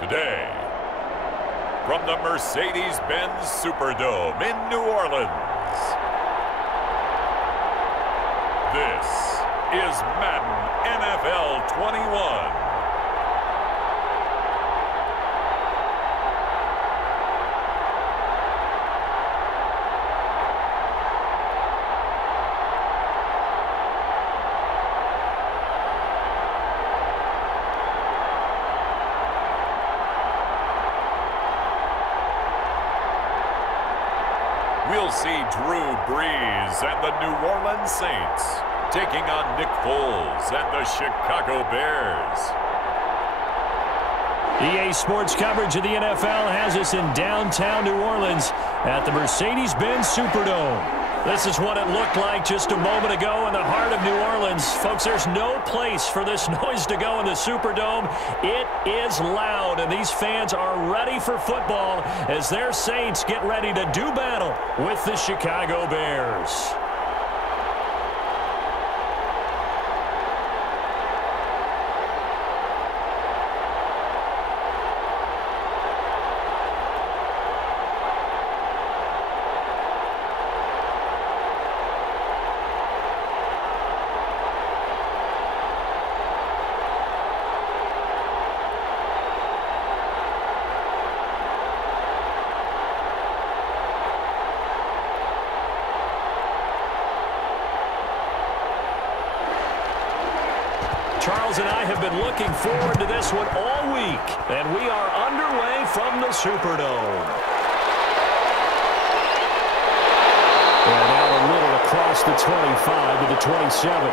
Today, from the Mercedes-Benz Superdome in New Orleans, this is Madden NFL 21. We'll see Drew Brees and the New Orleans Saints taking on Nick Foles and the Chicago Bears. EA Sports coverage of the NFL has us in downtown New Orleans at the Mercedes-Benz Superdome. This is what it looked like just a moment ago in the heart of New Orleans. Folks, there's no place for this noise to go in the Superdome. It is loud, and these fans are ready for football as their Saints get ready to do battle with the Chicago Bears. Charles and I have been looking forward to this one all week, and we are underway from the Superdome. And out a little across the 25 to the 27.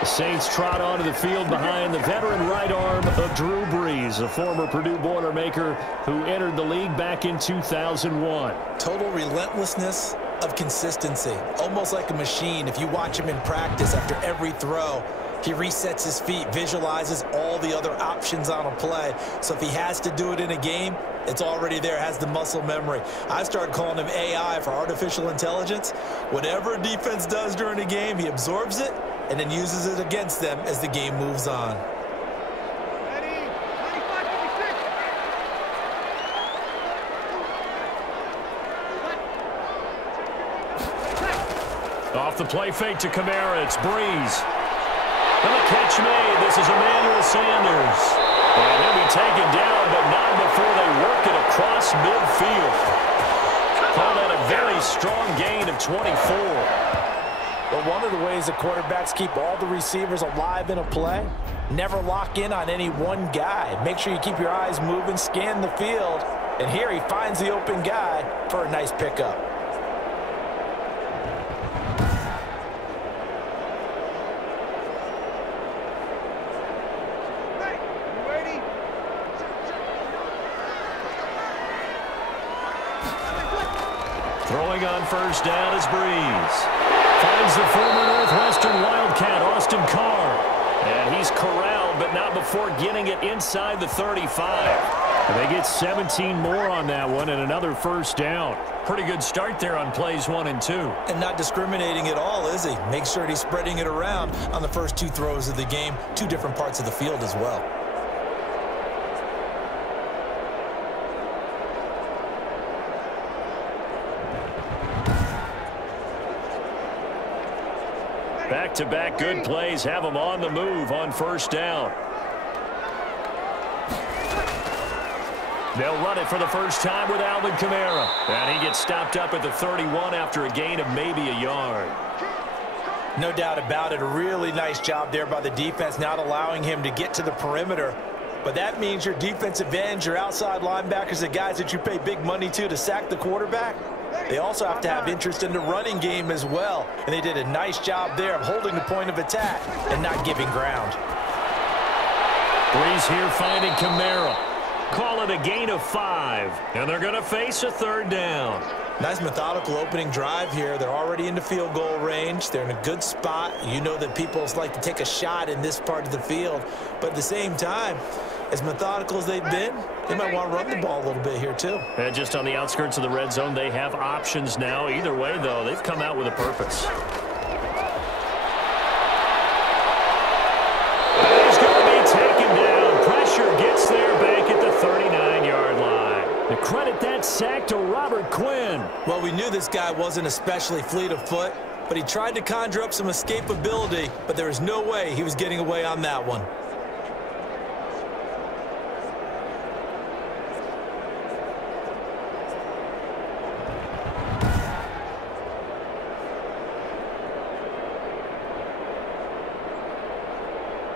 The Saints trot onto the field behind the veteran right arm of Drew Brees, a former Purdue Boilermaker who entered the league back in 2001. Total relentlessness of consistency, almost like a machine. If you watch him in practice after every throw, he resets his feet, visualizes all the other options on a play. So if he has to do it in a game, it's already there, has the muscle memory. I started calling him AI for artificial intelligence. Whatever defense does during a game, he absorbs it and then uses it against them as the game moves on. Off the play fake to Kamara, it's Brees. And the catch made. This is Emmanuel Sanders. And he'll be taken down, but not before they work it across midfield. Call that a very strong gain of 24. But one of the ways the quarterbacks keep all the receivers alive in a play, never lock in on any one guy. Make sure you keep your eyes moving, scan the field. And here he finds the open guy for a nice pickup. Throwing on first down is Brees. Finds the former Northwestern Wildcat, Austin Carr. And he's corralled, but not before getting it inside the 35. And they get 17 more on that one and another first down. Pretty good start there on plays 1 and 2. And not discriminating at all, is he? Make sure he's spreading it around on the first 2 throws of the game. 2 different parts of the field as well. Back-to-back good plays have them on the move on first down. They'll run it for the first time with Alvin Kamara. And he gets stopped up at the 31 after a gain of maybe a yard. No doubt about it. A really nice job there by the defense, not allowing him to get to the perimeter. But that means your defensive ends, your outside linebackers, the guys that you pay big money to sack the quarterback, they also have to have interest in the running game as well. And they did a nice job there of holding the point of attack and not giving ground. Brees here finding Kamara. Call it a gain of 5. And they're going to face a third down. Nice methodical opening drive here. They're already into field goal range. They're in a good spot. You know that people like to take a shot in this part of the field. But at the same time, as methodical as they've been, they might want to run the ball a little bit here too. And just on the outskirts of the red zone, they have options now. Either way, though, they've come out with a purpose. He's going to be taken down. Pressure gets there, back sack to Robert Quinn. Well, we knew this guy wasn't especially fleet of foot, but he tried to conjure up some escapability, but there was no way he was getting away on that one.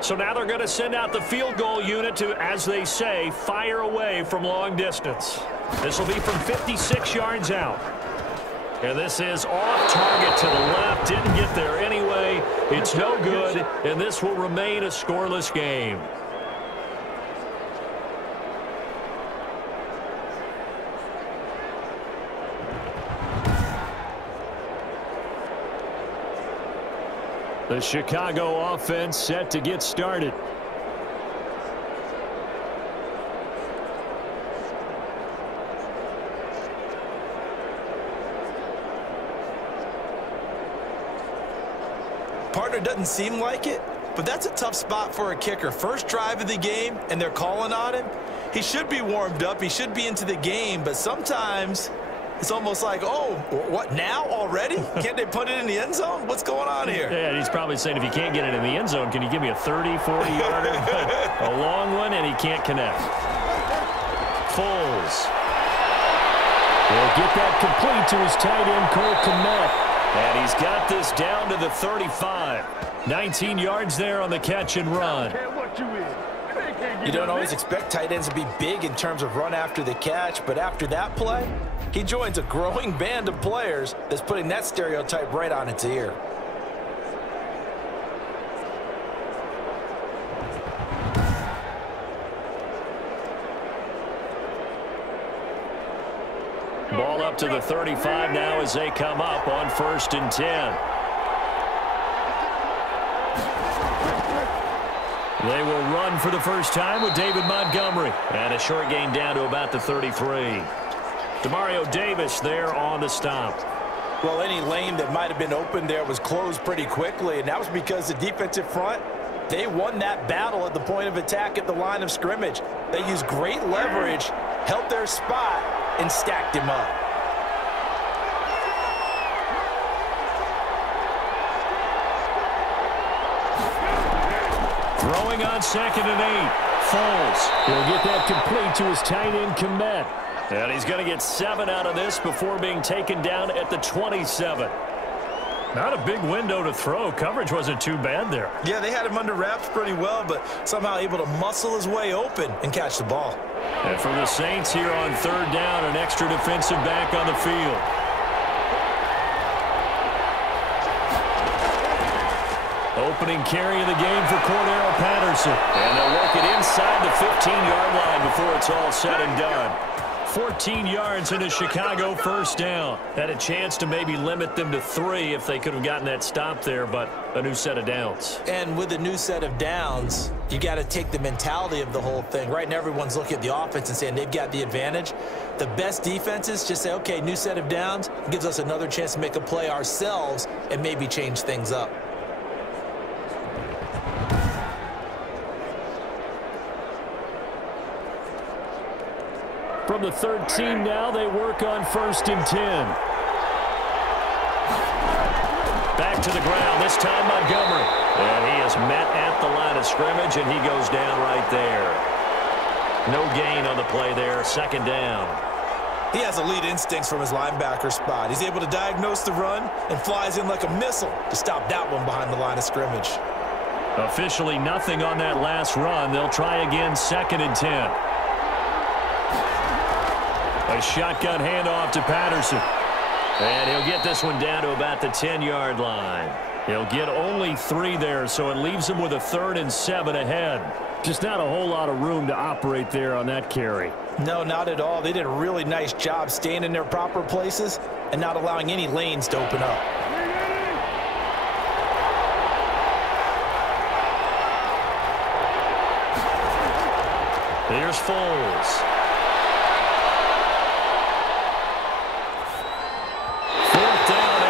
So now they're going to send out the field goal unit to, as they say, fire away from long distance. This will be from 56 yards out. And this is off target to the left. Didn't get there anyway. It's no good, and this will remain a scoreless game. The Chicago offense set to get started. Partner doesn't seem like it, but that's a tough spot for a kicker. First drive of the game, and they're calling on him. He should be warmed up. He should be into the game, but sometimes it's almost like, oh, what, now already? Can't they put it in the end zone? What's going on here? Yeah, he's probably saying, if you can't get it in the end zone, can you give me a 30, 40-yarder? A long one, and he can't connect. Foles will get that complete to his tight end, Cole Kmet. And he's got this down to the 35. 19 yards there on the catch and run. You don't always expect tight ends to be big in terms of run after the catch, but after that play, he joins a growing band of players that's putting that stereotype right on its ear. Ball up to the 35 now as they come up on 1st and 10. They will run for the first time with David Montgomery. And a short gain down to about the 33. Demario Davis there on the stop. Well, any lane that might have been open there was closed pretty quickly, and that was because the defensive front, they won that battle at the point of attack at the line of scrimmage. They used great leverage, held their spot, and stacked him up. Throwing on 2nd and 8. Foles will get that complete to his tight end, Kmet. And he's going to get 7 out of this before being taken down at the 27. Not a big window to throw. Coverage wasn't too bad there. Yeah, they had him under wraps pretty well, but somehow able to muscle his way open and catch the ball. And for the Saints here on 3rd down, an extra defensive back on the field. Opening carry of the game for Cordero Patterson. And they'll work it inside the 15-yard line before it's all said and done. 14 yards in a Chicago 1st down. Had a chance to maybe limit them to 3 if they could have gotten that stop there, but a new set of downs. And with a new set of downs, you got to take the mentality of the whole thing. Right now, everyone's looking at the offense and saying they've got the advantage. The best defenses just say, okay, new set of downs gives us another chance to make a play ourselves and maybe change things up. From the 13 now, they work on 1st and 10. Back to the ground, this time Montgomery. And he is met at the line of scrimmage, and he goes down right there. No gain on the play there, 2nd down. He has elite instincts from his linebacker spot. He's able to diagnose the run and flies in like a missile to stop that one behind the line of scrimmage. Officially nothing on that last run. They'll try again, 2nd and 10. A shotgun handoff to Patterson. And he'll get this one down to about the 10-yard line. He'll get only 3 there, so it leaves him with a 3rd and 7 ahead. Just not a whole lot of room to operate there on that carry. No, not at all. They did a really nice job staying in their proper places and not allowing any lanes to open up. Here's Foles.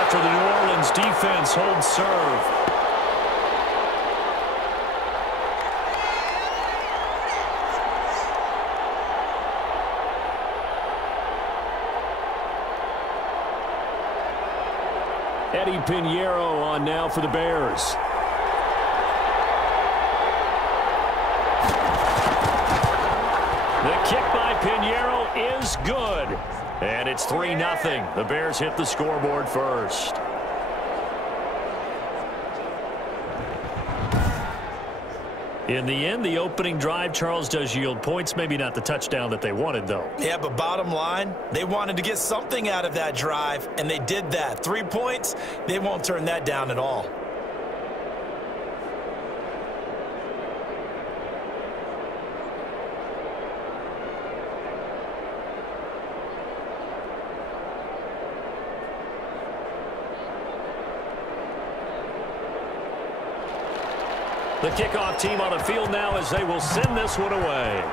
After the New Orleans defense holds serve. Eddie Pinheiro on now for the Bears. The kick by Pinheiro is good. And it's 3-0. The Bears hit the scoreboard first. In the end, the opening drive, Charles, does yield points. Maybe not the touchdown that they wanted, though. Yeah, but bottom line, they wanted to get something out of that drive, and they did that. 3 points, they won't turn that down at all. The kickoff team on the field now as they will send this one away.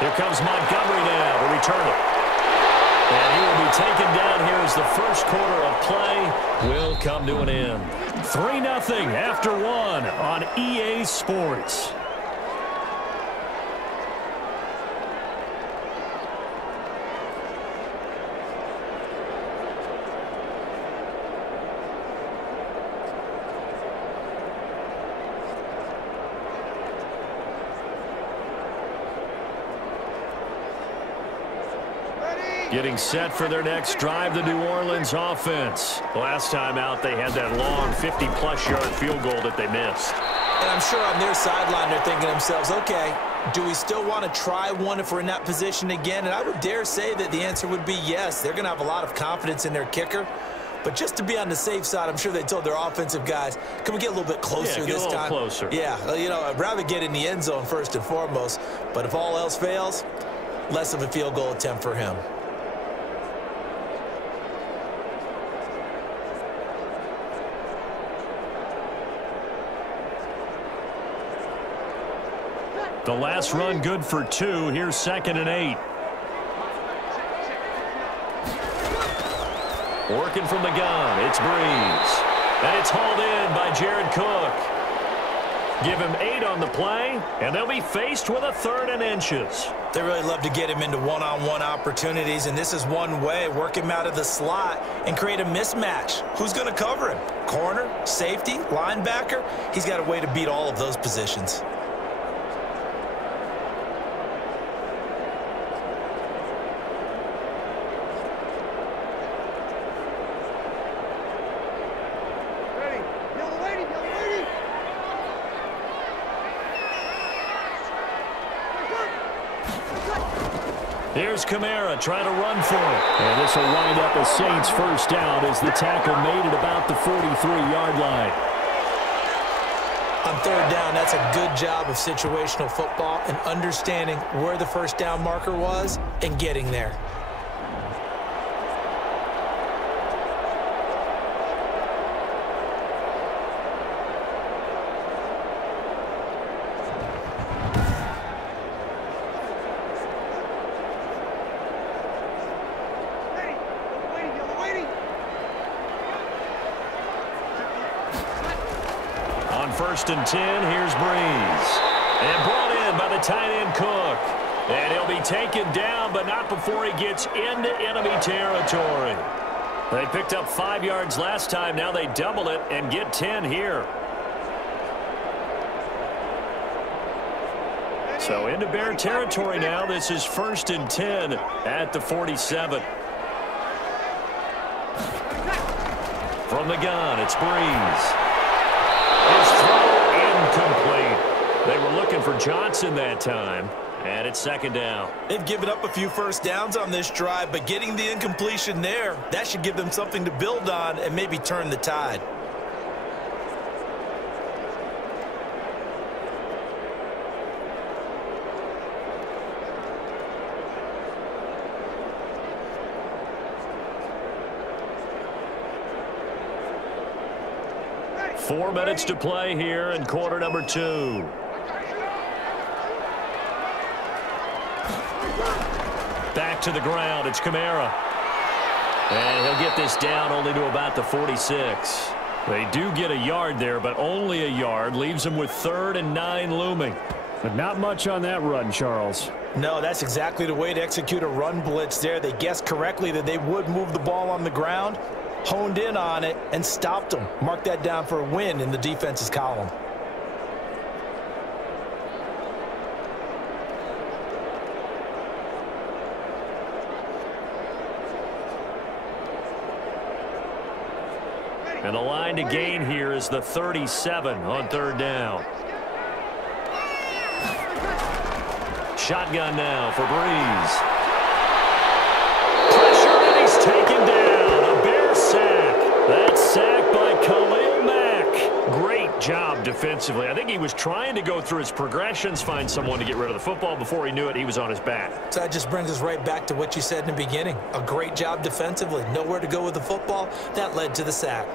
Here comes Montgomery now to return it. And he will be taken down here as the first quarter of play will come to an end. 3-0 after 1 on EA Sports. Getting set for their next drive, the New Orleans offense. Last time out, they had that long 50-plus yard field goal that they missed. And I'm sure on their sideline, they're thinking to themselves, okay, do we still want to try one if we're in that position again? And I would dare say that the answer would be yes. They're going to have a lot of confidence in their kicker. But just to be on the safe side, I'm sure they told their offensive guys, can we get a little bit closer this time? Yeah, get a little closer. Yeah, you know, I'd rather get in the end zone first and foremost. But if all else fails, less of a field goal attempt for him. The last run good for 2. Here's 2nd and 8. Working from the gun. It's Breeze. And it's hauled in by Jared Cook. Give him 8 on the play, and they'll be faced with a 3rd and inches. They really love to get him into one-on-one opportunities, and this is one way. Work him out of the slot and create a mismatch. Who's going to cover him? Corner, safety, linebacker? He's got a way to beat all of those positions. Here's Kamara trying to run for it. And this will wind up a Saints first down as the tackle made it about the 43-yard line. On 3rd down, that's a good job of situational football and understanding where the first down marker was and getting there. On 1st and 10, here's Breeze. And brought in by the tight end Cook. And he'll be taken down, but not before he gets into enemy territory. They picked up 5 yards last time. Now they double it and get 10 here. So into Bear territory now. This is 1st and 10 at the 47. From the gun, it's Breeze. His throw incomplete. They were looking for Johnson that time, and it's 2nd down. They've given up a few first downs on this drive, but getting the incompletion there, that should give them something to build on and maybe turn the tide. Four minutes to play here in quarter number 2. Back to the ground. It's Kamara. And he'll get this down only to about the 46. They do get a yard there, but only a yard. Leaves them with 3rd and 9 looming. But not much on that run, Charles. No, that's exactly the way to execute a run blitz there. They guessed correctly that they would move the ball on the ground, honed in on it, and stopped them. Mark that down for a win in the defense's column. And the line to gain here is the 37 on third down. Shotgun now for Breeze. Pressure, and he's taken down. A Bear sack. That sack by Khalil Mack. Great job defensively. I think he was trying to go through his progressions, find someone to get rid of the football. Before he knew it, he was on his back. So that just brings us right back to what you said in the beginning. A great job defensively. Nowhere to go with the football. That led to the sack.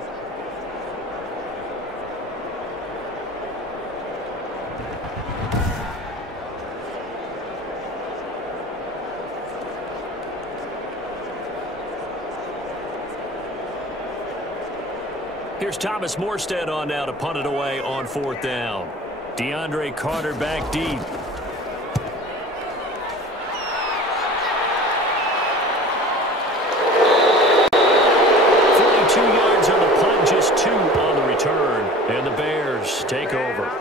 Here's Thomas Morstead on now to punt it away on fourth down. DeAndre Carter back deep. Yards on the punt, just 2 on the return. And the Bears take over.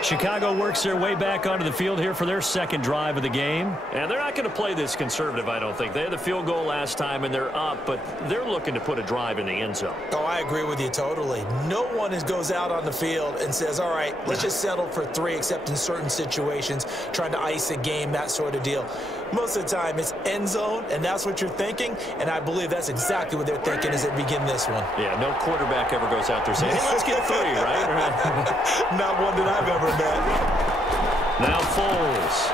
Chicago works their way back onto the field here for their second drive of the game. And they're not going to play this conservative, I don't think. They had the field goal last time, and they're up, but they're looking to put a drive in the end zone. Oh, I agree with you totally. No one goes out on the field and says, all right, let's just settle for 3, except in certain situations, trying to ice a game, that sort of deal. Most of the time, it's end zone, and that's what you're thinking, and I believe that's exactly what they're thinking as they begin this one. Yeah, no quarterback ever goes out there saying, hey, let's get 3, right? Not one that I've ever met. Now Foles.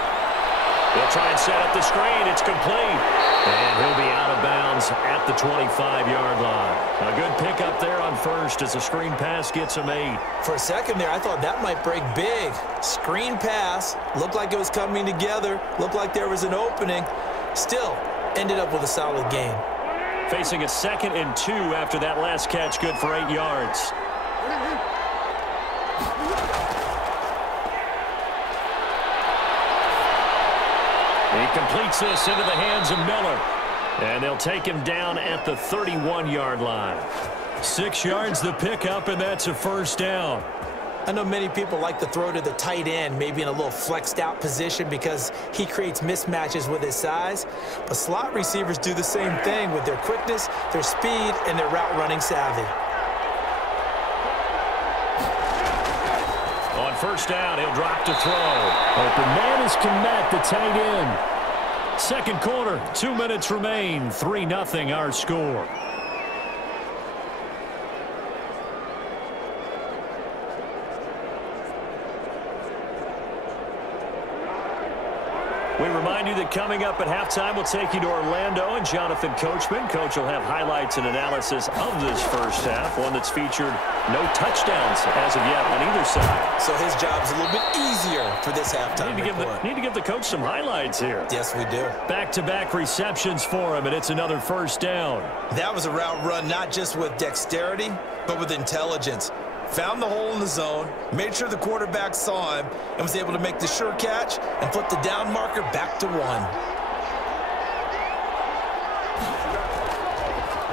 They'll try and set up the screen. It's complete. And he'll be out of bounds at the 25-yard line. A good pickup there on first as the screen pass gets him 8. For a second there, I thought that might break big. Screen pass. Looked like it was coming together. Looked like there was an opening. Still, ended up with a solid gain. Facing a 2nd and 2 after that last catch, good for 8 yards. He completes this into the hands of Miller. And they'll take him down at the 31-yard line. 6 yards the pickup, and that's a first down. I know many people like to throw to the tight end, maybe in a little flexed out position because he creates mismatches with his size. But slot receivers do the same thing with their quickness, their speed, and their route running savvy. On first down, he'll drop to throw. Open man is Kmet, the tight end. Second quarter, 2 minutes remain. 3-0 our score. We remind you that coming up at halftime, we'll take you to Orlando and Jonathan Coachman. Coach will have highlights and analysis of this first half, one that's featured no touchdowns as of yet on either side. So his job's a little bit easier for this halftime report. Need to give the coach some highlights here. Yes, we do. Back-to-back receptions for him, and it's another first down. That was a route run not just with dexterity, but with intelligence. Found the hole in the zone, made sure the quarterback saw him, and was able to make the sure catch and flip the down marker back to 1.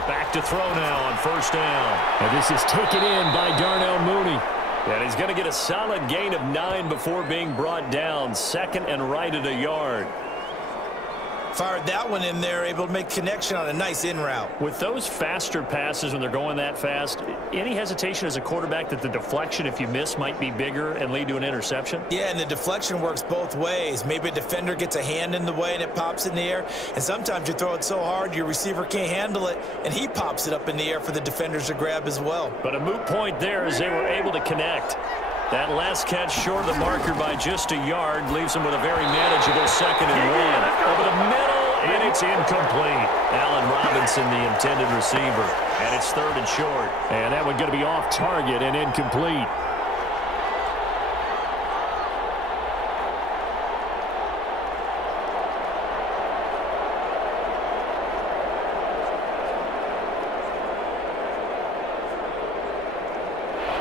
Back to throw now on first down. And this is taken in by Darnell Mooney. And he's going to get a solid gain of 9 before being brought down. 2nd and right at a yard. Fired that one in there, able to make connection on a nice in route. With those faster passes when they're going that fast, any hesitation as a quarterback that the deflection, if you miss, might be bigger and lead to an interception? Yeah, and the deflection works both ways. Maybe a defender gets a hand in the way and it pops in the air. And sometimes you throw it so hard your receiver can't handle it, and he pops it up in the air for the defenders to grab as well. But a moot point there as they were able to connect. That last catch short of the marker by just a yard leaves him with a very manageable 2nd and 1. Over the middle, and it's incomplete. Allen Robinson, the intended receiver. And it's 3rd and short. And that one going to be off target and incomplete.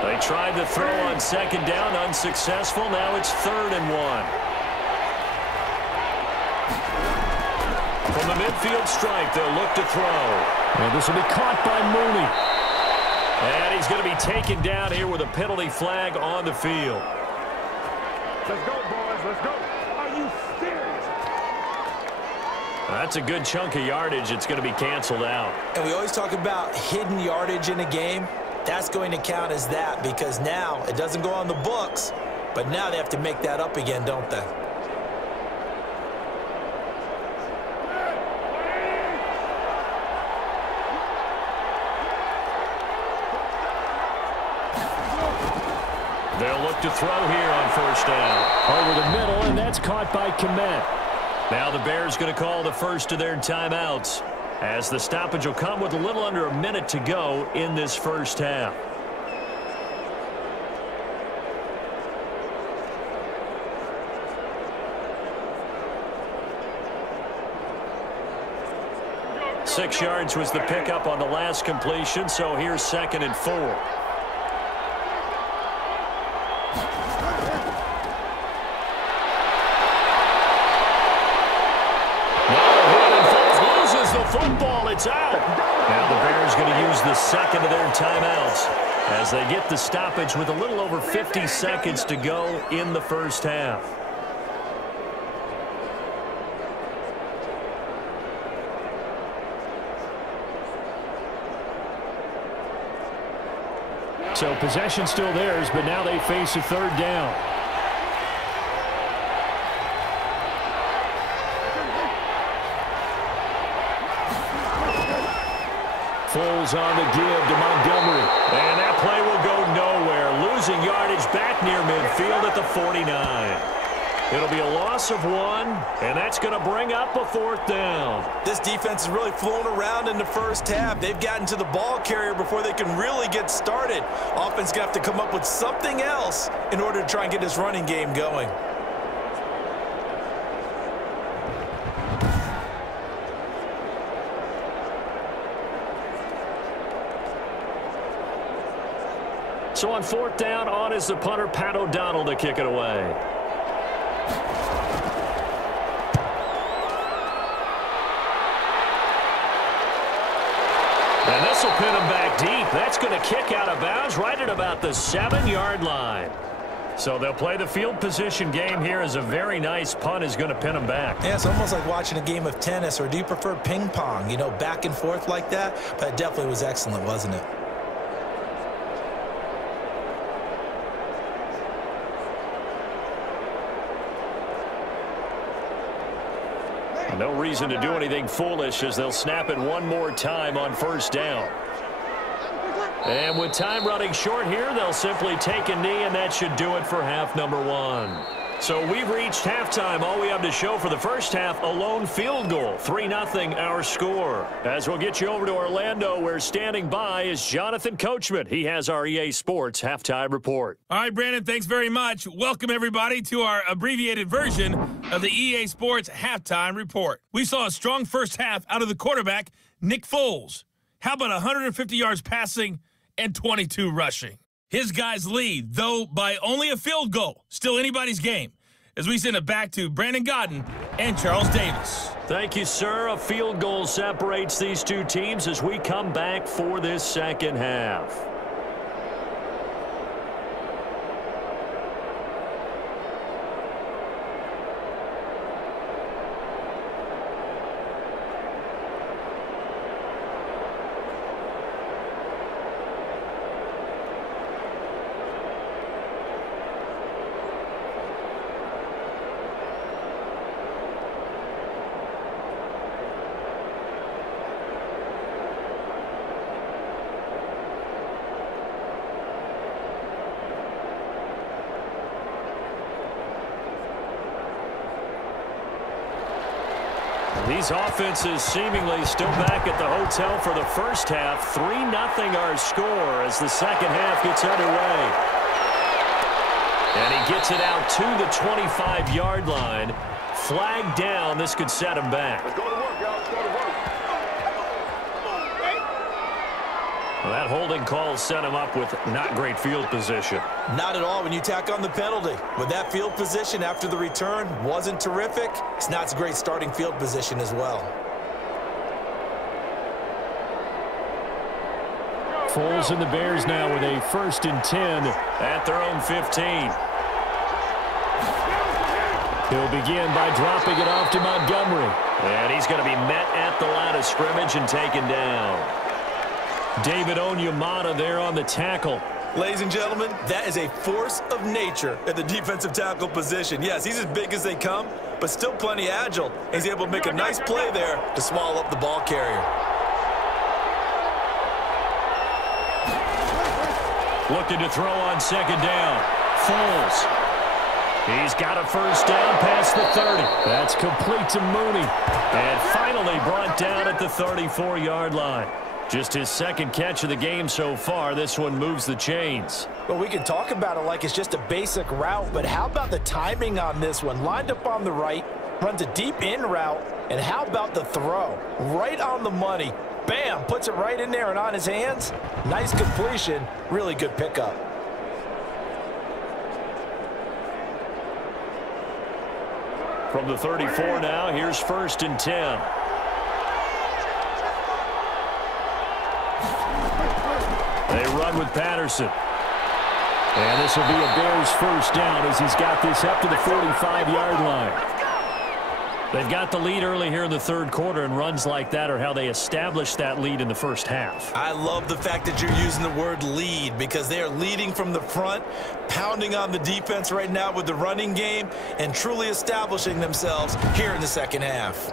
They tried to throw on second down, unsuccessful. Now it's 3rd and 1. From the midfield stripe, they'll look to throw. And this will be caught by Mooney. And he's going to be taken down here with a penalty flag on the field. Let's go, boys. Let's go. Are you serious? That's a good chunk of yardage. It's going to be canceled out. And we always talk about hidden yardage in a game. That's going to count as that because now it doesn't go on the books, but now they have to make that up again, don't they? They'll look to throw here on 1st down. Over the middle, and that's caught by Komet. Now the Bears going to call the first of their timeouts, as the stoppage will come with a little under a minute to go in this first half. Six yards was the pickup on the last completion, so here's 2nd and 4. Football, it's out. Now the Bears going to use the second of their timeouts as they get the stoppage with a little over 50 seconds to go in the first half. So possession still theirs, but now they face a 3rd down. Foles on the give to Montgomery. And that play will go nowhere. Losing yardage back near midfield at the 49. It'll be a loss of 1, and that's going to bring up a 4th down. This defense is really flown around in the first half. They've gotten to the ball carrier before they can really get started. Offense going to have to come up with something else in order to try and get this running game going. So on 4th down, on is the punter, Pat O'Donnell, to kick it away. And this will pin him back deep. That's going to kick out of bounds right at about the 7-yard line. So they'll play the field position game here as a very nice punt is going to pin them back. Yeah, it's almost like watching a game of tennis, or do you prefer ping pong? You know, back and forth like that? But it definitely was excellent, wasn't it? No reason to do anything foolish as they'll snap it one more time on 1st down. And with time running short here, they'll simply take a knee, and that should do it for half number 1. So we've reached halftime. All we have to show for the first half, a lone field goal. 3-0 our score. As we'll get you over to Orlando, where standing by is Jonathan Coachman. He has our EA Sports halftime report. All right, Brandon, thanks very much. Welcome, everybody, to our abbreviated version of the EA Sports halftime report. We saw a strong first half out of the quarterback, Nick Foles. How about 150 yards passing and 22 rushing? His guys lead, though by only a field goal. Still anybody's game. As we send it back to Brandon Godden and Charles Davis. Thank you, sir. A field goal separates these two teams as we come back for this second half. These offenses seemingly still back at the hotel for the first half. 3-0 our score as the second half gets underway. And he gets it out to the 25-yard line. Flag down. This could set him back. Let's go to work, y'all. Let's go to work. Well, that holding call set him up with not great field position. Not at all when you tack on the penalty. With that field position after the return wasn't terrific, it's not a great starting field position as well. Foles and the Bears now with a 1st and 10 at their own 15. He'll begin by dropping it off to Montgomery. And he's going to be met at the line of scrimmage and taken down. David Onyemata there on the tackle. Ladies and gentlemen, that is a force of nature at the defensive tackle position. Yes, he's as big as they come, but still plenty agile. He's able to make a nice play there to swallow up the ball carrier. Looking to throw on 2nd down. Foles. He's got a 1st down past the 30. That's complete to Mooney. And finally brought down at the 34-yard line. Just his 2nd catch of the game so far. This one moves the chains. Well, we can talk about it like it's just a basic route, but how about the timing on this one? Lined up on the right, runs a deep in route, and how about the throw? Right on the money. Bam, puts it right in there and on his hands. Nice completion, really good pickup. From the 34 now, here's 1st and 10. They run with Patterson. And this will be a Bears 1st down as he's got this up to the 45-yard line. They've got the lead early here in the 3rd quarter, and runs like that are how they established that lead in the 1st half. I love the fact that you're using the word lead because they are leading from the front, pounding on the defense right now with the running game, and truly establishing themselves here in the 2nd half.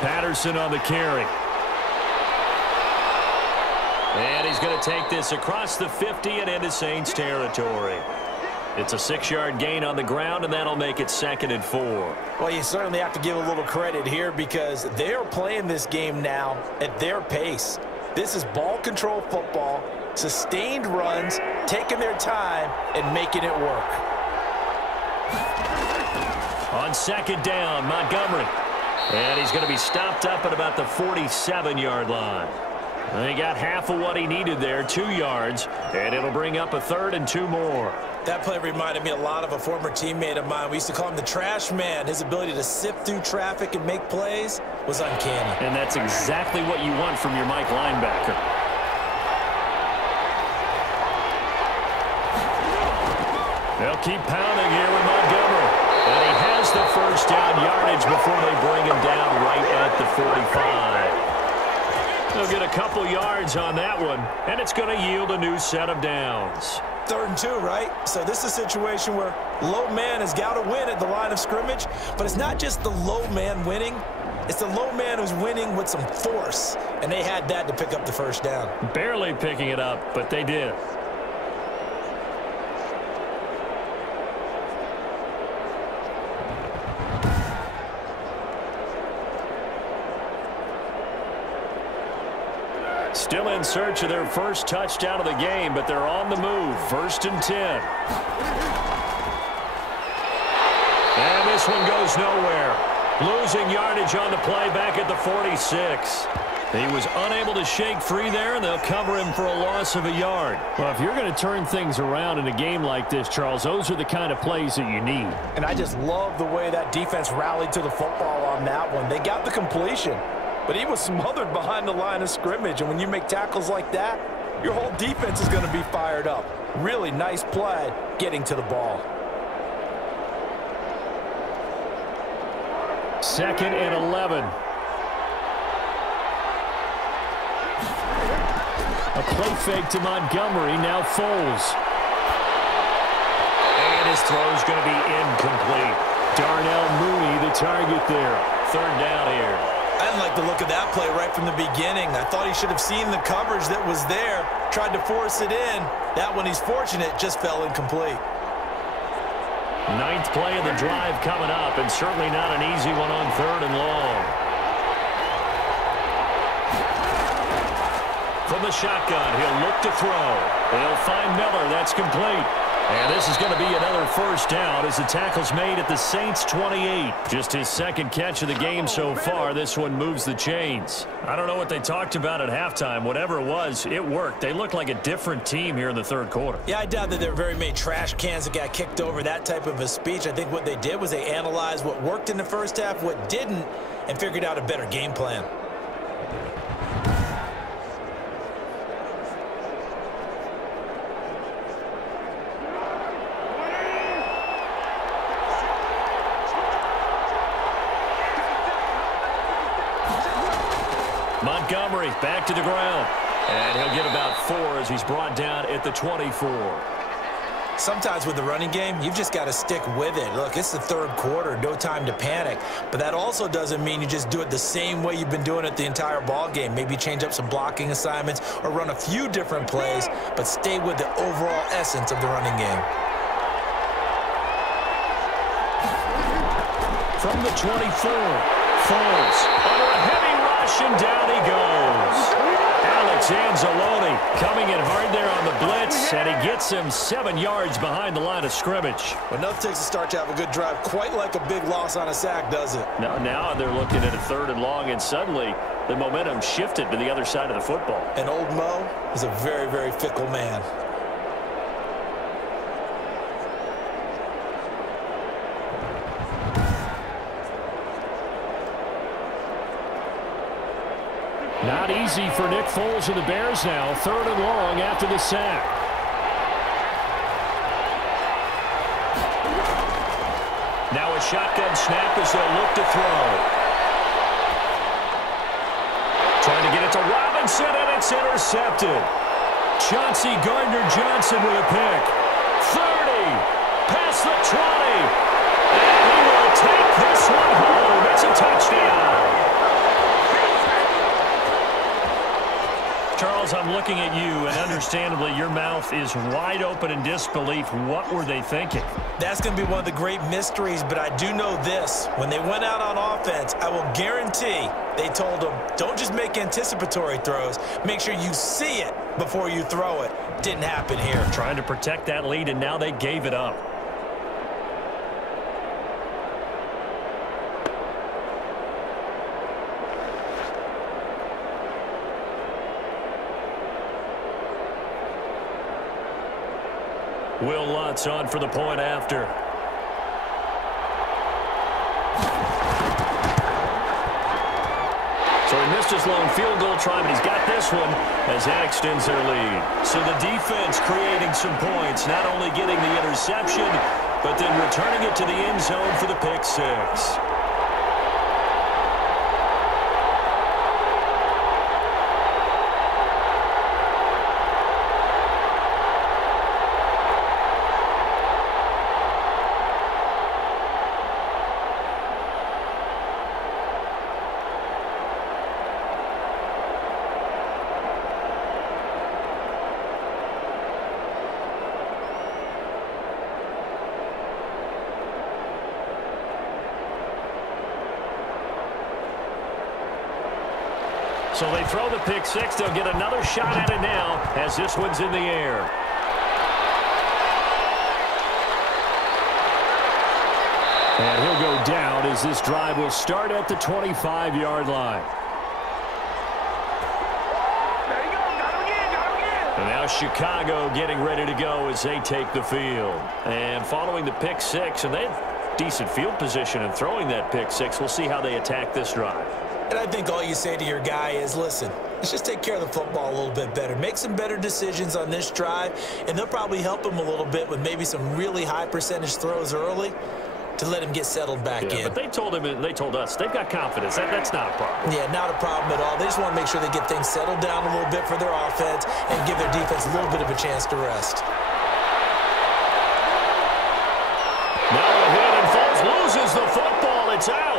Patterson on the carry. And he's going to take this across the 50 and into Saints territory. It's a 6-yard gain on the ground, and that'll make it 2nd and 4. Well, you certainly have to give a little credit here because they're playing this game now at their pace. This is ball control football, sustained runs, taking their time, and making it work. On 2nd down, Montgomery. And he's going to be stopped up at about the 47-yard line. And he got half of what he needed there, 2 yards, and it'll bring up a 3rd and 2 more. That play reminded me a lot of a former teammate of mine. We used to call him the trash man. His ability to sift through traffic and make plays was uncanny. And that's exactly what you want from your Mike linebacker. They'll keep pounding here with Montgomery. And he has the 1st down yardage before they bring him down right at the 45. They'll get a couple yards on that one, and it's going to yield a new set of downs. 3rd and 2, right? So this is a situation where low man has got to win at the line of scrimmage, but it's not just the low man winning. It's the low man who's winning with some force, and they had that to pick up the 1st down. Barely picking it up, but they did. Still in search of their 1st touchdown of the game, but they're on the move. 1st and 10. And this one goes nowhere. Losing yardage on the play back at the 46. He was unable to shake free there, and they'll cover him for a loss of a yard. Well, if you're going to turn things around in a game like this, Charles, those are the kind of plays that you need. And I just love the way that defense rallied to the football on that one. They got the completion, but he was smothered behind the line of scrimmage. And when you make tackles like that, your whole defense is going to be fired up. Really nice play getting to the ball. 2nd and 11. A play fake to Montgomery, now Foles. And his throw's going to be incomplete. Darnell Mooney, the target there. 3rd down here. I didn't like the look of that play right from the beginning. I thought he should have seen the coverage that was there, tried to force it in. That one, he's fortunate, just fell incomplete. 9th play of the drive coming up, and certainly not an easy one on 3rd and long. From the shotgun, he'll look to throw. He'll find Miller. That's complete. And this is going to be another first down as the tackle's made at the Saints' 28. Just his second catch of the game so far. This one moves the chains. I don't know what they talked about at halftime. Whatever it was, it worked. They looked like a different team here in the third quarter. Yeah, I doubt that there were very many trash cans that got kicked over, that type of a speech. I think what they did was they analyzed what worked in the first half, what didn't, and figured out a better game plan. Montgomery back to the ground. And he'll get about 4 as he's brought down at the 24. Sometimes with the running game, you've just got to stick with it. Look, it's the third quarter, no time to panic. But that also doesn't mean you just do it the same way you've been doing it the entire ball game. Maybe change up some blocking assignments or run a few different plays, but stay with the overall essence of the running game. From the 24, Foles under a heavy rush, and down he goes. Alex Anzalone coming in hard there on the blitz, and he gets him 7 yards behind the line of scrimmage. Well, nothing takes a start to have a good drive, quite like a big loss on a sack, does it? Now they're looking at a 3rd and long, and suddenly the momentum shifted to the other side of the football. And old Mo is a very, very fickle man. Not easy for Nick Foles and the Bears now. 3rd and long after the sack. Now a shotgun snap as they'll look to throw. Trying to get it to Robinson, and it's intercepted. Chauncey Gardner-Johnson with a pick. 30, past the 20. And he will take this one home. It's a touchdown. Charles, I'm looking at you, and understandably, your mouth is wide open in disbelief. What were they thinking? That's going to be one of the great mysteries, but I do know this. When they went out on offense, I will guarantee they told them, don't just make anticipatory throws. Make sure you see it before you throw it. Didn't happen here. Trying to protect that lead, and now they gave it up. Will Lutz on for the point after. So he missed his lone field goal try, but he's got this one as that extends their lead. So the defense creating some points, not only getting the interception, but then returning it to the end zone for the pick six. So they throw the pick six. They'll get another shot at it now as this one's in the air. And he'll go down as this drive will start at the 25-yard line. There you go. Got him again. And now Chicago getting ready to go as they take the field. And following the pick six, and they have decent field position in throwing that pick six. We'll see how they attack this drive. And I think all you say to your guy is, listen, let's just take care of the football a little bit better. Make some better decisions on this drive, and they'll probably help him a little bit with maybe some really high percentage throws early to let him get settled back in. But they told us they've got confidence. That's not a problem. Yeah, not a problem at all. They just want to make sure they get things settled down a little bit for their offense and give their defense a little bit of a chance to rest. Now a hit, and Foles loses the football. It's out.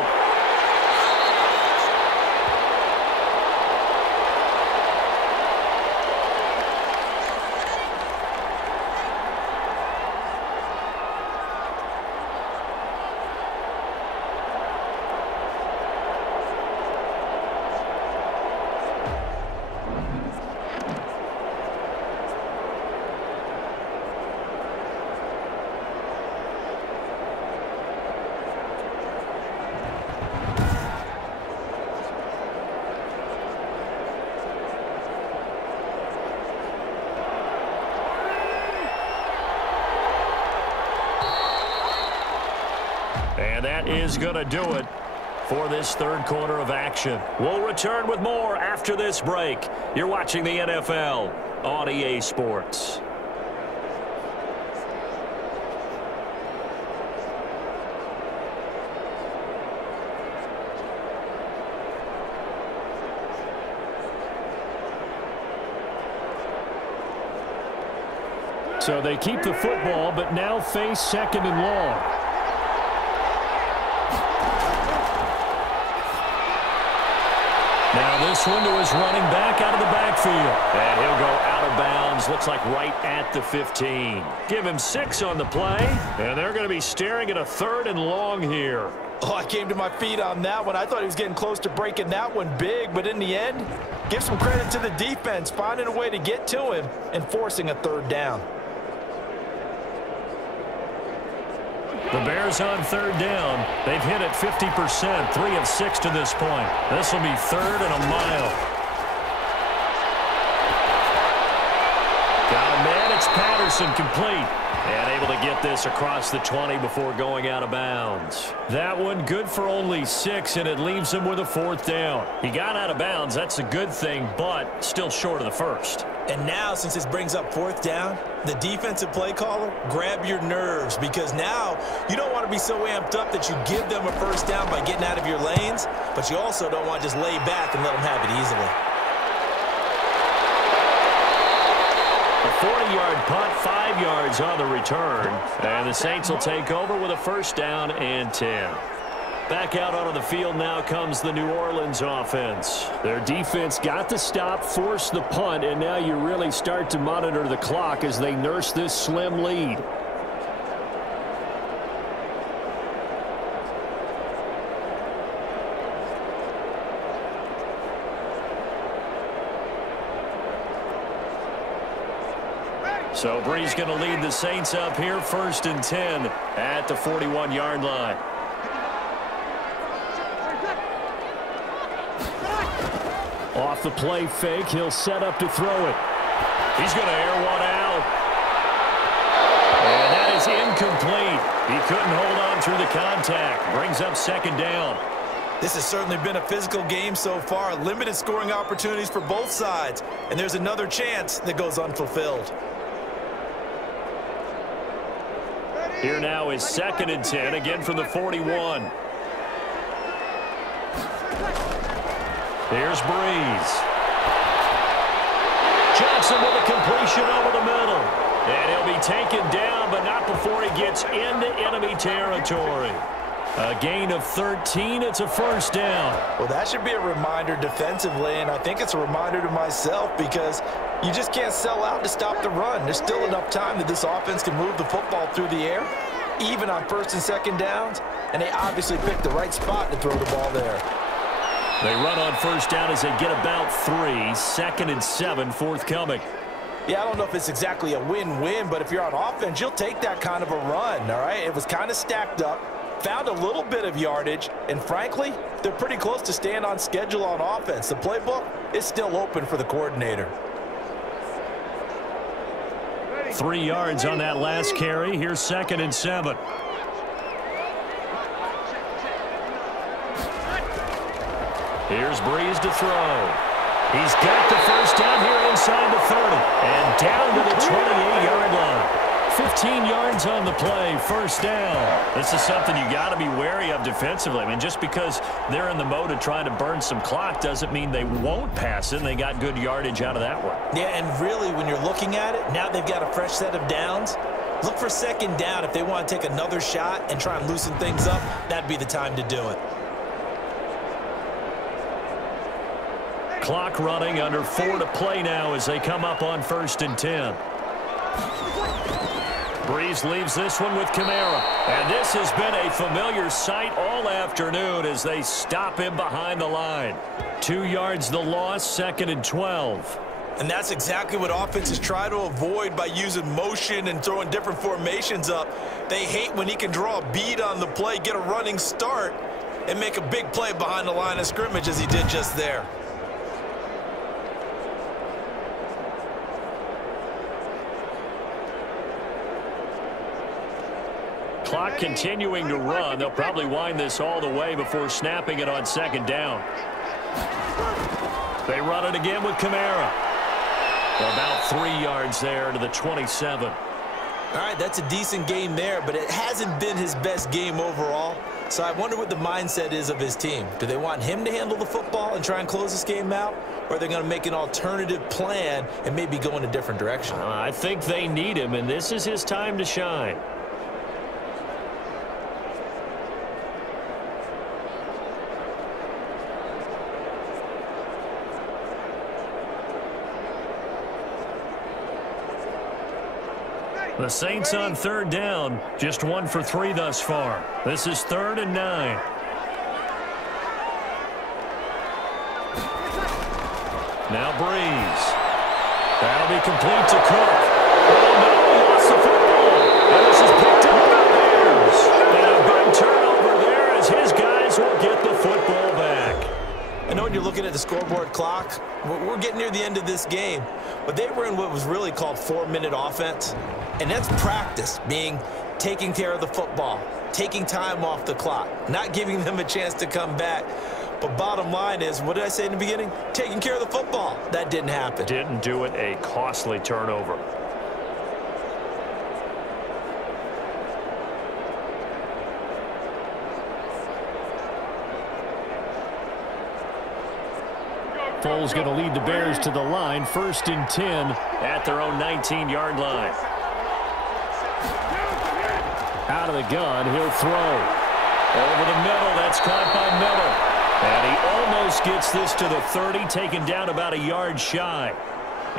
that is going to do it for this third quarter of action. We'll return with more after this break. You're watching the NFL on EA Sports. So they keep the football, but now face second and long. Now this one to his running back out of the backfield. And he'll go out of bounds. Looks like right at the 15. Give him 6 on the play. And they're going to be staring at a third and long here. Oh, I came to my feet on that one. I thought he was getting close to breaking that one big, but in the end, give some credit to the defense, finding a way to get to him and forcing a third down. The Bears on third down. They've hit it 50%, 3 of 6 to this point. This will be third and a mile. Got a man. It's Patterson, complete. And able to get this across the 20 before going out of bounds. That one good for only 6, and it leaves him with a fourth down. He got out of bounds. That's a good thing, but still short of the first. And now, since this brings up fourth down, the defensive play caller, grab your nerves, because now you don't want to be so amped up that you give them a first down by getting out of your lanes, but you also don't want to just lay back and let them have it easily. A 40-yard punt, 5 yards on the return, and the Saints will take over with a first down and 10. Back out onto the field now comes the New Orleans offense. Their defense got the stop, forced the punt, and now you really start to monitor the clock as they nurse this slim lead. So Brees going to lead the Saints up here, first and 10 at the 41-yard line. Off the play fake, he'll set up to throw it. He's going to air one out. And that is incomplete. He couldn't hold on through the contact. Brings up second down. This has certainly been a physical game so far. Limited scoring opportunities for both sides. And there's another chance that goes unfulfilled. Here now is second and 10, again from the 41. Here's Brees. Johnson with a completion over the middle. And he'll be taken down, but not before he gets into enemy territory. A gain of 13. It's a first down. Well, that should be a reminder defensively, and I think it's a reminder to myself because you just can't sell out to stop the run. There's still enough time that this offense can move the football through the air, even on first and second downs, and they obviously picked the right spot to throw the ball there. They run on first down as they get about 3. Second and 7 forthcoming. Yeah, I don't know if it's exactly a win-win, but if you're on offense, you'll take that kind of a run, all right? It was kind of stacked up, found a little bit of yardage, and frankly, they're pretty close to staying on schedule on offense. The playbook is still open for the coordinator. 3 yards on that last carry. Here's second and 7. Here's Brees to throw. He's got the first down here inside the 30. And down to the 28-yard line. 15 yards on the play, first down. This is something you got to be wary of defensively. I mean, just because they're in the mode of trying to burn some clock doesn't mean they won't pass it, and they got good yardage out of that one. Yeah, and really, when you're looking at it, now they've got a fresh set of downs. Look for second down. If they want to take another shot and try and loosen things up, that'd be the time to do it. Clock running, under 4 to play now as they come up on first and 10. Brees leaves this one with Kamara. And this has been a familiar sight all afternoon as they stop him behind the line. 2 yards the loss, second and 12. And that's exactly what offenses try to avoid by using motion and throwing different formations up. They hate when he can draw a bead on the play, get a running start, and make a big play behind the line of scrimmage as he did just there. clock continuing to run. They'll probably wind this all the way before snapping it on second down. They run it again with Kamara. About 3 yards there to the 27. All right, that's a decent game there, but it hasn't been his best game overall. So I wonder what the mindset is of his team. Do they want him to handle the football and try and close this game out? Or are they going to make an alternative plan and maybe go in a different direction? I think they need him, and this is his time to shine. The Saints on third down, just 1 for 3 thus far. This is 3rd and 9. Now Breeze. That'll be complete to Cook. Oh, no, he lost the football. And this is picked up by the Bears. And a big turnover there as his guys will get the football back. I know when you're looking at the scoreboard clock, we're getting near the end of this game, but they were in what was really called 4-minute offense. And that's practice, being taking care of the football, taking time off the clock, not giving them a chance to come back. But bottom line is, what did I say in the beginning? Taking care of the football. That didn't happen. Didn't do it, a costly turnover. Foles going to lead the Bears to the line, 1st and 10 at their own 19-yard line. Out of the gun, he'll throw. Over the middle, that's caught by Miller. And he almost gets this to the 30, taken down about a yard shy.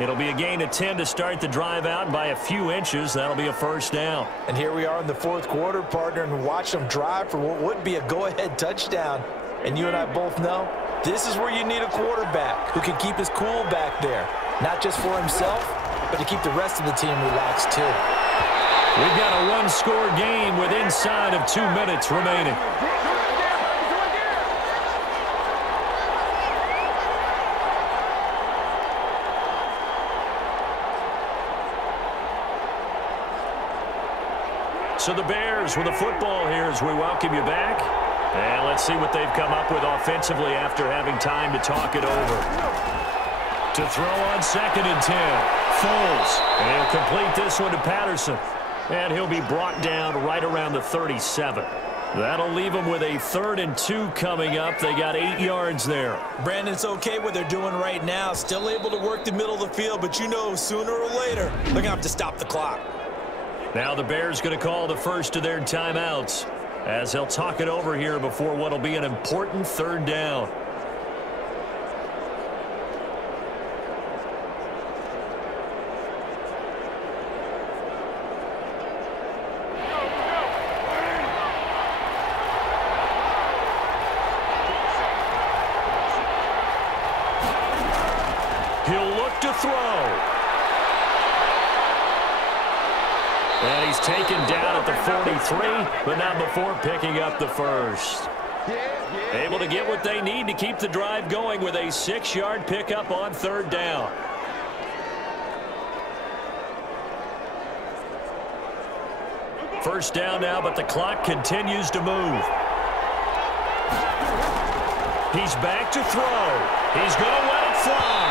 It'll be a gain of 10 to start the drive out by a few inches. That'll be a 1st down. And here we are in the 4th quarter, partner, and watch them drive for what would be a go-ahead touchdown. And you and I both know this is where you need a quarterback who can keep his cool back there, not just for himself, but to keep the rest of the team relaxed too. We've got a one-score game with inside of 2 minutes remaining. So the Bears with the football here as we welcome you back. And let's see what they've come up with offensively after having time to talk it over. To throw on 2nd and 10. Foles. And he'll complete this one to Patterson. And he'll be brought down right around the 37. That'll leave them with a 3rd and 2 coming up. They got 8 yards there. Brandon, it's okay what they're doing right now. Still able to work the middle of the field, but you know sooner or later they're going to have to stop the clock. Now the Bears going to call the first of their timeouts as they'll talk it over here before what will be an important 3rd down. He'll look to throw. And he's taken down at the 43, but not before picking up the 1st. Able to get what they need to keep the drive going with a 6-yard pickup on 3rd down. First down now, but the clock continues to move. He's back to throw. He's going to let it fly.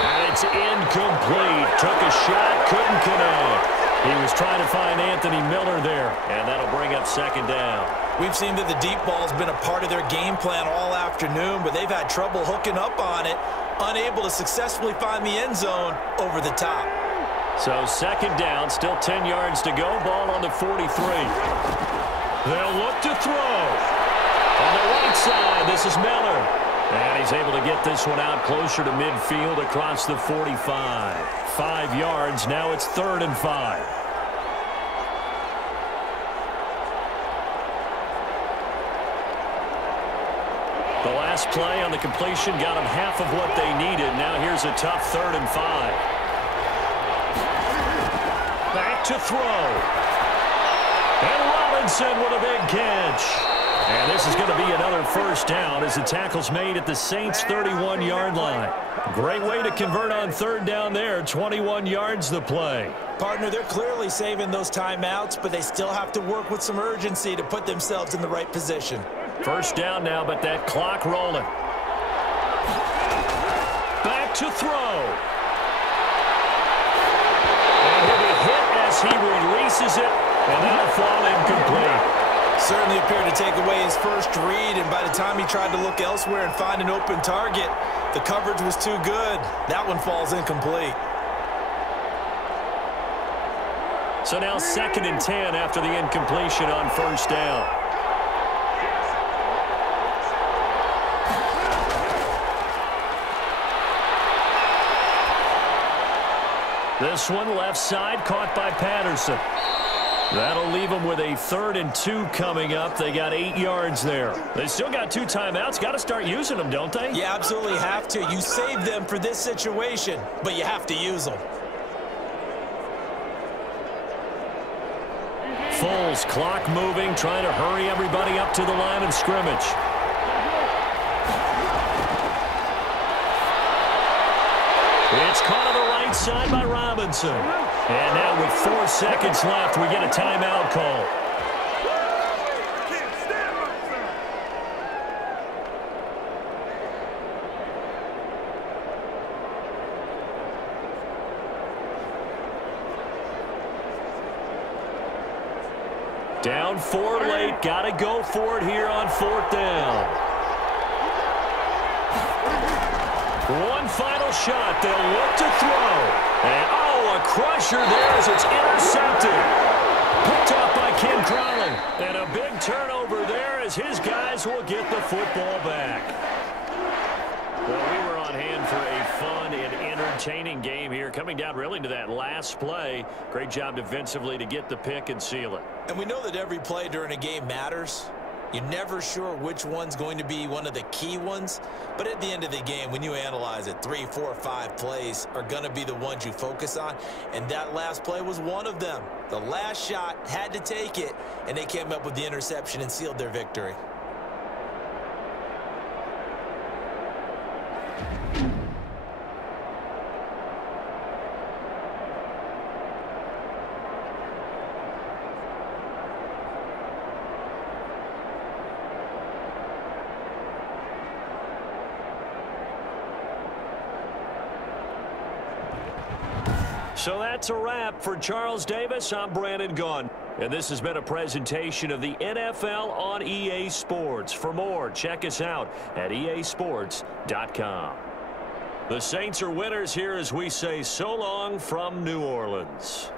And it's incomplete. Took a shot, couldn't connect. He was trying to find Anthony Miller there, and that'll bring up 2nd down. We've seen that the deep ball's been a part of their game plan all afternoon, but they've had trouble hooking up on it, unable to successfully find the end zone over the top. So 2nd down, still 10 yards to go, ball on the 43. They'll look to throw. On the right side, this is Miller. And he's able to get this one out closer to midfield across the 45. 5 yards, now it's 3rd and 5. The last play on the completion got them half of what they needed. Now here's a tough 3rd and 5. Back to throw. And Robinson with a big catch. And this is going to be another first down as the tackle's made at the Saints' 31-yard line. Great way to convert on third down there. 21 yards the play. Partner, they're clearly saving those timeouts, but they still have to work with some urgency to put themselves in the right position. First down now, but that clock rolling. Back to throw. And he'll be hit as he releases it, and that'll fall incomplete. Certainly appeared to take away his first read, and by the time he tried to look elsewhere and find an open target, the coverage was too good. That one falls incomplete. So now 2nd and 10 after the incompletion on first down. This one left side caught by Patterson. That'll leave them with a 3rd and 2 coming up. They got 8 yards there. They still got 2 timeouts. Got to start using them, don't they? You absolutely have to. You save them for this situation, but you have to use them. Foles, clock moving, trying to hurry everybody up to the line of scrimmage. It's caught on the right side by Robinson. And now with 4 seconds left, we get a timeout call. Down 4 late, got to go for it here on 4th down. One final shot. They'll look to throw. And, a crusher there as it's intercepted. Picked off by Ken Crowley. And a big turnover there as his guys will get the football back. Well, we were on hand for a fun and entertaining game here, coming down really to that last play. Great job defensively to get the pick and seal it. And we know that every play during a game matters. You're never sure which one's going to be one of the key ones. But at the end of the game, when you analyze it, 3, 4, 5 plays are going to be the ones you focus on. And that last play was one of them. The last shot had to take it, and they came up with the interception and sealed their victory. So that's a wrap for Charles Davis. I'm Brandon Gunn. And this has been a presentation of the NFL on EA Sports. For more, check us out at easports.com. The Saints are winners here as we say so long from New Orleans.